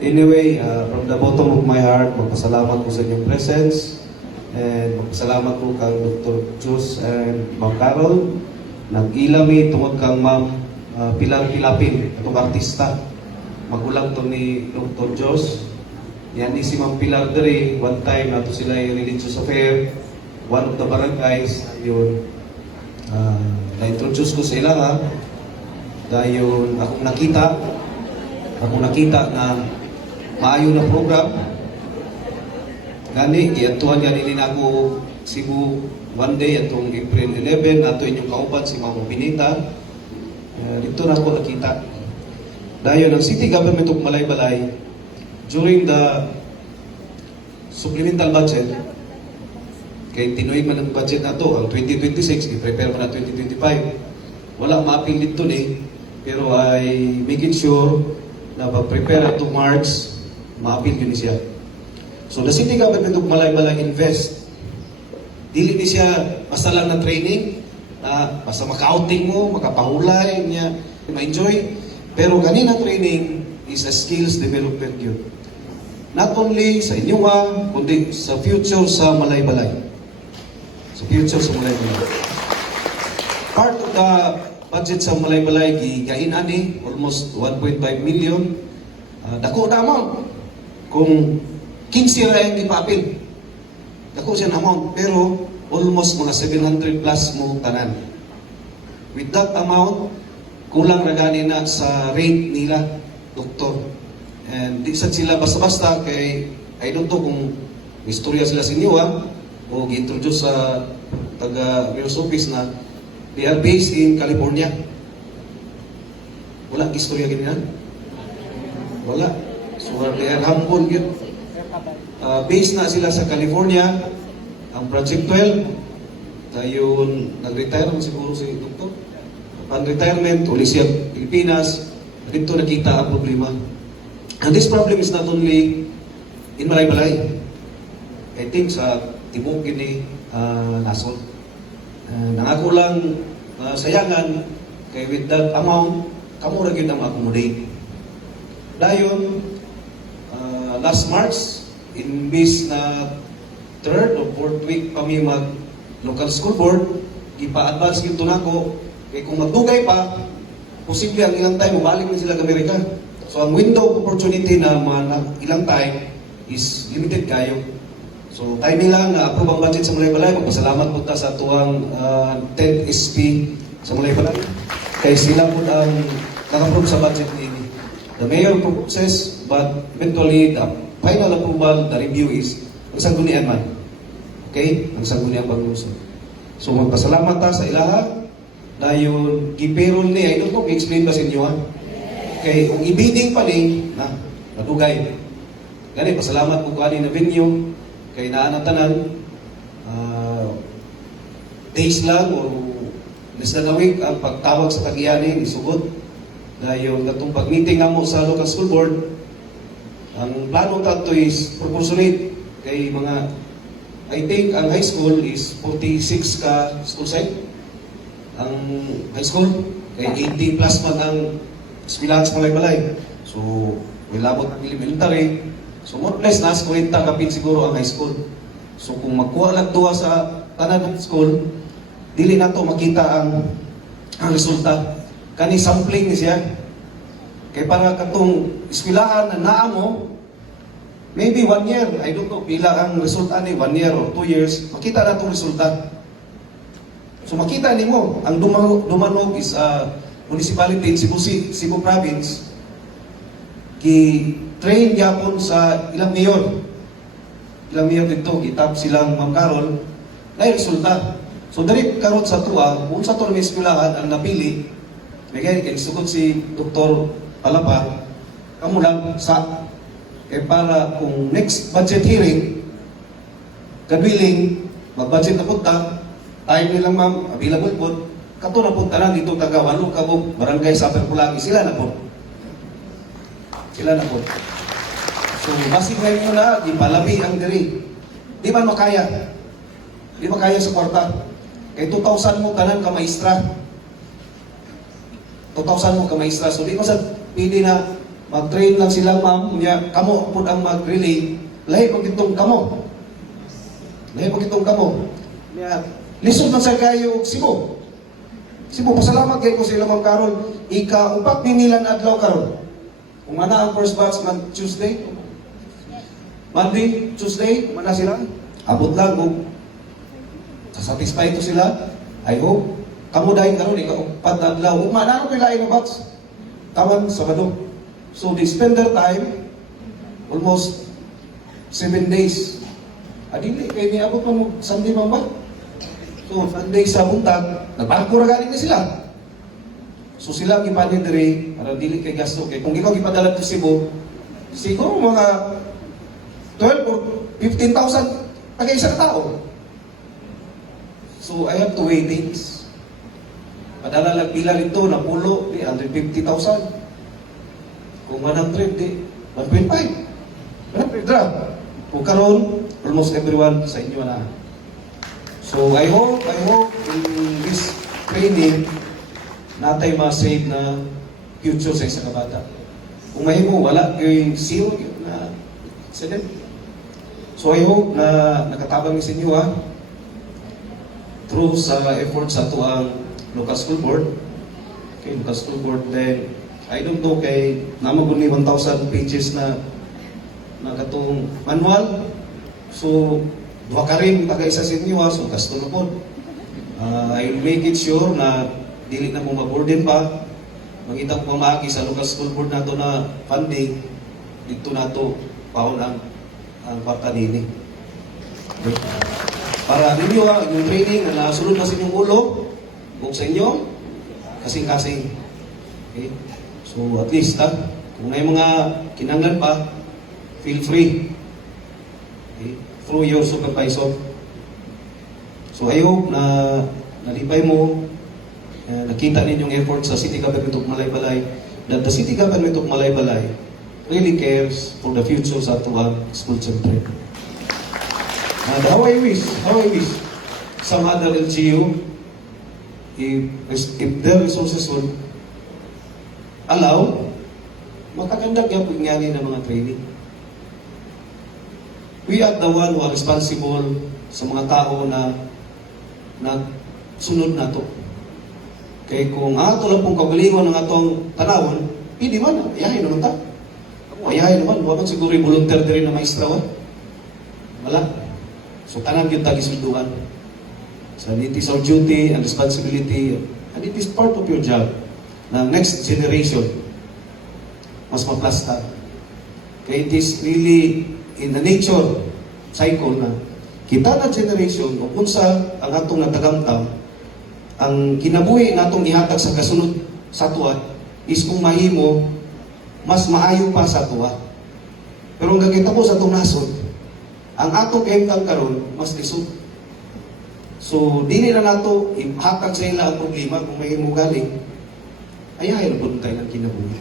Anyway, from the bottom of my heart, magpasalamat ko sa inyong presence and magpasalamat ko kang Dr. Jus and Ma'am Carol. Nag-ilami tungod kang Ma'am Pilar Pilapin, itong artista. Magulang to ni Dr. Jus. Yan di si Ma'am Pilar dere, one time nato sila yung religious affair, one of the barangays, yun. Na-introduce ko sa ila ha, dahil akong nakita na maayo na program. Gani, iatuan yan nila ako Cebu one day, atong April 11, nato inyong kauban si Mama Pinita. Dito na ako nakita. Dahil ang City Government of Malaybalay, during the supplemental budget, kay tinuig man ang budget na to, ang 2026, i-prepare man na 2025, wala ma-appeal dito ni, pero ay making sure na mag-prepare ito March, ma-appeal yun siya. So the City Government of Malaybalay invest. Dili ni siya basta lang na training, na basta maka-outing mo, makapahulay niya, ma-enjoy. Pero kanina training is a skills development yun. Not only sa inyo kundi sa future sa Malaybalay. Sa future sa Malaybalay. Part of the budget sa Malaybalay, gigain ani, almost 1.5 million. Dako na amount. Kung 15 ra yung ipapil. Dako siya na amount. Pero almost mga 700 plus mo tanan. With that amount, kulang na gani na sa rate nila, doktor. And di sa sila basta-basta kay I don't know kung istorya sila sa inyo o gi-introduce sa taga-Mayor's Office na they are based in California. Wala istorya ganyan? Wala. So they are humble yun. Based na sila sa California, ang Project 12, tayo nag-retire mo siguro si doktor. Upon retirement, uli siya Pilipinas, dito nakita ang problema. And this problem is not only in Malaybalay. I think sa Timog Gini, Nasod. Nangako lang sayangan, kay with that amount, kamo ra gyud ang accommodate. Dayon, last March, imbis na 3rd or 4th week kami mag local school board, ipa-advance yung tunako, kaya kung magdugay pa, posible ang ilang time, mabalik na sila sa Amerika. So ang window of opportunity na ilang time is limited kayo. So timing lang na approve ang budget sa Malaybalay. Magpasalamat po ta sa tuwang 10th SP sa Malaybalay. Kaya sila po ang nag-approve sa budget ini. The mayor proposes, but eventually the final approval, the review is ang sanggunian man. Okay? Ang sanggunian pag-uusap. So magpasalamat ta sa ilaha dahil giperol ni, I don't know, explain ba sa inyo Okay, kung ibiding pa ni, natugay. Gani, pasalamat po kani na venue, kay naanatanan, days lang o less than a week ang pagtawag sa tagiyani, isugod. Dahil katong pag-meeting na mo sa local school board, ang plano tato is proportionate kay mga, I think ang high school is 46 ka school site. Ang high school, kay 80 plus man ang eskwelahan sa Malaybalay. So, may labot ng elementary. So, more or less, nasa 40 kapit siguro ang high school. So, kung magkuha lang duwa sa tanan ng school, dili na to makita ang resulta. Kani sampling siya. Kaya para katong eskwelahan na naa mo, maybe 1 year, I don't know, pila ang resulta ni 1 year or 2 years, makita na itong resulta. So makita ni mo, ang Dumanog is municipality in Cebu Province, ki-train yapon sa ilang mayor. Ilang mayor dito, kitap silang Ma'am Carol, na resulta. So dari karot sa tuwa, kung sa tuwa may eskwelahan ang napili, may kaya sugod si Dr. Palapa, kamo lang sa para kung next budget hearing, kadwiling, mag-budget na punta, tayo nilang ma'am, available po, kato na punta lang dito taga-walo ka po, barangay sa Perpulagi, sila na po. Sila na po. So, basig na yun na, ipalabi ang diri. Di man makaya. Di makaya sa kwarta. Kaya 2,000 mo tanan ka maestra. 2,000 mo ka maestra. So, di ko sa pili na mag-train lang sila ma'am, niya, kamo po ang mag-relay, lahi magitong kamo. Lahi magitong kamo. Niya, lisod man sa kayo og Cebu. Cebu, pasalamat kayo ko sila ma'am karon. Ika-upat ni nila na adlaw karon. Kung mana ang first batch man Tuesday, Monday, Tuesday, mana sila? Abot lang kung satisfied to sila. I hope. Kamu dahil karon ika-upat na adlaw. Umana ko ilain na batch. Tawan, Sabado. So they spend their time almost 7 days. Adili, kaya niabot mo Sunday man ba? So Sunday sa buntag, nagbarko ra galing na sila. So sila gipanin diri para dili kay gasto kay kung ikaw gipadala to Cebu, siguro mga 12 or 15,000 pag isang tao. So I have to weigh things. Padala lang pila rito na pulo, di 150,000. Kung 100, di 1.5. 100 dra. Kung karon, almost everyone sa inyo na. So I hope in this training natay ma-save na future sa isang kabata. Kung mahimo, wala yung zero na accident. So I hope na nakatabang ni sa inyo through sa effort sa tuang local school board. Okay, local school board then I don't know kay namagod ni 1,000 pages na katong manual. So duha ka rin taga-isa sa inyo so gasto na po. I will make it sure na dili na mo mag-burden pa. Mangita ko pamagi sa local school board nato na funding dito nato paon ang kwarta nini. Okay. Para ninyo yung training na nasunod na sa inyong ulo kung sa inyo kasing-kasing. Okay. So at least kung may mga kinanglan pa, feel free. Okay. Through your supervisor. So I hope na nalipay mo, nakita ninyong effort sa City Government of Malaybalay, that the City Government of Malaybalay really cares for the future sa ating school children. And how I wish some other LGU, if their resources would allow, makagandag yung pangyari ng mga training. We are the one who are responsible sa mga tao na sunod na to. Kaya kung ato lang pong kagalingon ng atong tanawon, hindi man, ayahin naman ta. Ayahin naman, wala siguro yung volunteer din na maestra. Wala. So tanan yung tagisunduan. So it is our duty and responsibility, and it is part of your job na next generation mas maplasta. Kaya it is really in the nature cycle na kita na generation o kung sa ang atong natagamtam ang kinabuhi natong ihatag sa kasunod sa tuwa is kung mahimo mas maayo pa sa tuwa. Pero ang gagita mo sa itong nasod ang atong kaimtang karon mas lisod. So dili na nato ihatag sa ila ang problema kung mahimo galing ayahin po tayo ng kinabuhi.